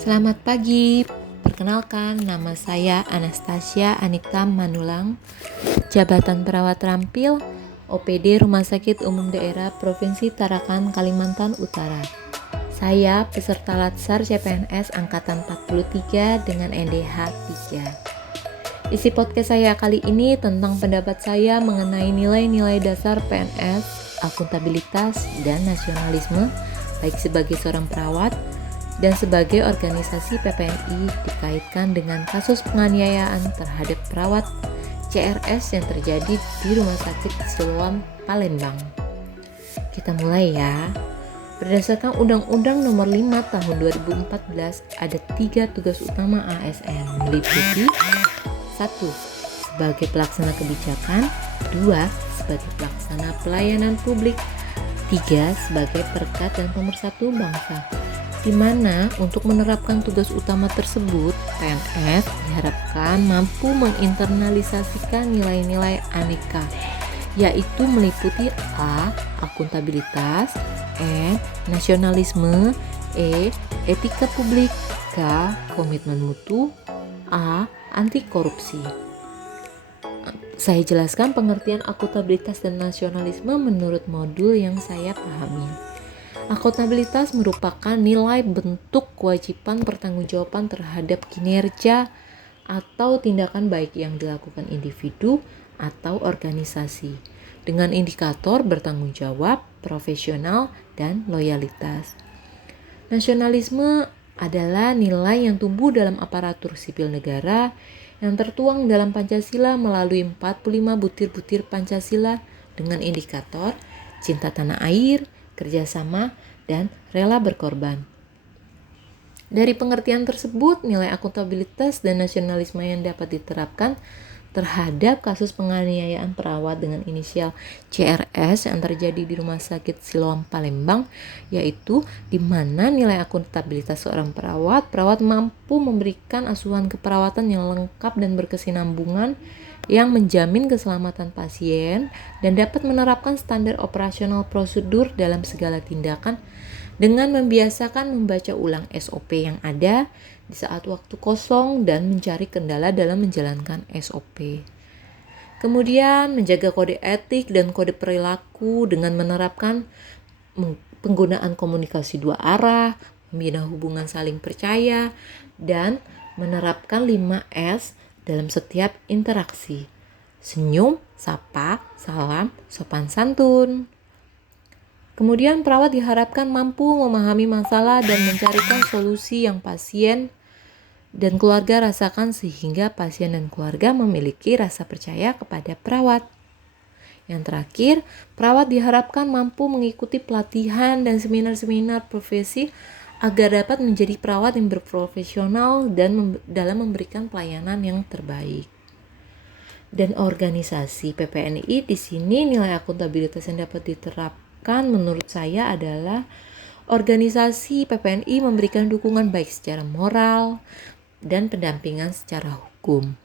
Selamat pagi, perkenalkan nama saya Anastasia Anika Manulang, jabatan perawat rampil, OPD Rumah Sakit Umum Daerah Provinsi Tarakan, Kalimantan Utara. Saya peserta Latsar CPNS Angkatan 43 dengan NDH 3. Isi podcast saya kali ini tentang pendapat saya mengenai nilai-nilai dasar PNS, akuntabilitas, dan nasionalisme, baik sebagai seorang perawat dan sebagai organisasi PPNI dikaitkan dengan kasus penganiayaan terhadap perawat CRS yang terjadi di Rumah Sakit Siloam, Palembang. Kita mulai ya. Berdasarkan Undang-Undang Nomor 5 Tahun 2014 ada 3 tugas utama ASN, meliputi 1. Sebagai pelaksana kebijakan, 2. Sebagai pelaksana pelayanan publik, 3. Sebagai perekat dan pemersatu bangsa. Di mana untuk menerapkan tugas utama tersebut, PNS diharapkan mampu menginternalisasikan nilai-nilai aneka, yaitu meliputi A. Akuntabilitas, E. Nasionalisme, E. Etika publik, K. Komitmen mutu, A. Anti korupsi. Saya jelaskan pengertian akuntabilitas dan nasionalisme menurut modul yang saya pahami. Akuntabilitas merupakan nilai bentuk kewajiban pertanggungjawaban terhadap kinerja atau tindakan baik yang dilakukan individu atau organisasi dengan indikator bertanggung jawab, profesional, dan loyalitas. Nasionalisme adalah nilai yang tumbuh dalam aparatur sipil negara yang tertuang dalam Pancasila melalui 45 butir-butir Pancasila dengan indikator cinta tanah air, kerjasama, dan rela berkorban. Dari pengertian tersebut, nilai akuntabilitas dan nasionalisme yang dapat diterapkan terhadap kasus penganiayaan perawat dengan inisial CRS yang terjadi di Rumah Sakit Siloam Palembang, yaitu di mana nilai akuntabilitas seorang perawat mampu memberikan asuhan keperawatan yang lengkap dan berkesinambungan yang menjamin keselamatan pasien dan dapat menerapkan standar operasional prosedur dalam segala tindakan dengan membiasakan membaca ulang SOP yang ada di saat waktu kosong dan mencari kendala dalam menjalankan SOP. Kemudian menjaga kode etik dan kode perilaku dengan menerapkan penggunaan komunikasi dua arah, membina hubungan saling percaya, dan menerapkan 5S dalam setiap interaksi. Senyum, sapa, salam, sopan santun. Kemudian perawat diharapkan mampu memahami masalah dan mencarikan solusi yang pasien dan keluarga rasakan sehingga pasien dan keluarga memiliki rasa percaya kepada perawat. Yang terakhir, perawat diharapkan mampu mengikuti pelatihan dan seminar-seminar profesi agar dapat menjadi perawat yang berprofesional dan dalam memberikan pelayanan yang terbaik. Dan organisasi PPNI di sini nilai akuntabilitas yang dapat diterapkan menurut saya adalah organisasi PPNI memberikan dukungan baik secara moral dan pendampingan secara hukum,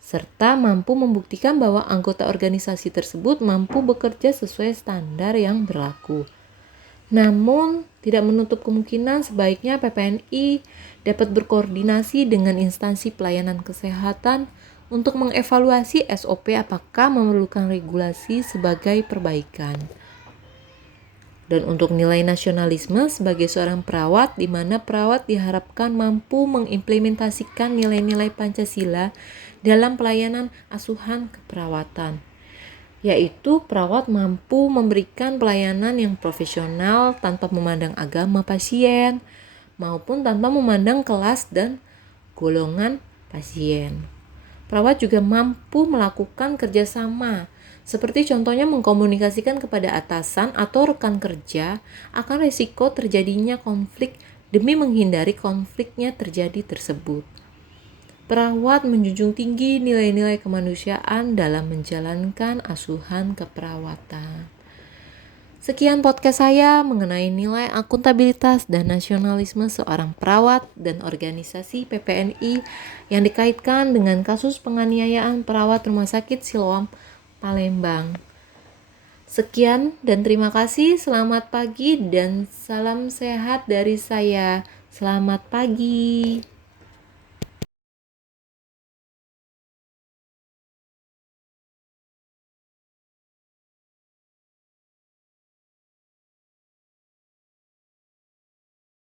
serta mampu membuktikan bahwa anggota organisasi tersebut mampu bekerja sesuai standar yang berlaku. Namun, tidak menutup kemungkinan sebaiknya PPNI dapat berkoordinasi dengan instansi pelayanan kesehatan untuk mengevaluasi SOP apakah memerlukan regulasi sebagai perbaikan. Dan untuk nilai nasionalisme sebagai seorang perawat, di mana perawat diharapkan mampu mengimplementasikan nilai-nilai Pancasila dalam pelayanan asuhan keperawatan, yaitu perawat mampu memberikan pelayanan yang profesional tanpa memandang agama pasien maupun tanpa memandang kelas dan golongan pasien. Perawat juga mampu melakukan kerjasama, seperti contohnya mengkomunikasikan kepada atasan atau rekan kerja akan risiko terjadinya konflik demi menghindari konfliknya terjadi tersebut. Perawat menjunjung tinggi nilai-nilai kemanusiaan dalam menjalankan asuhan keperawatan. Sekian podcast saya mengenai nilai akuntabilitas dan nasionalisme seorang perawat dan organisasi PPNI yang dikaitkan dengan kasus penganiayaan perawat Rumah Sakit Siloam, Palembang. Sekian dan terima kasih. Selamat pagi dan salam sehat dari saya, Selamat pagi.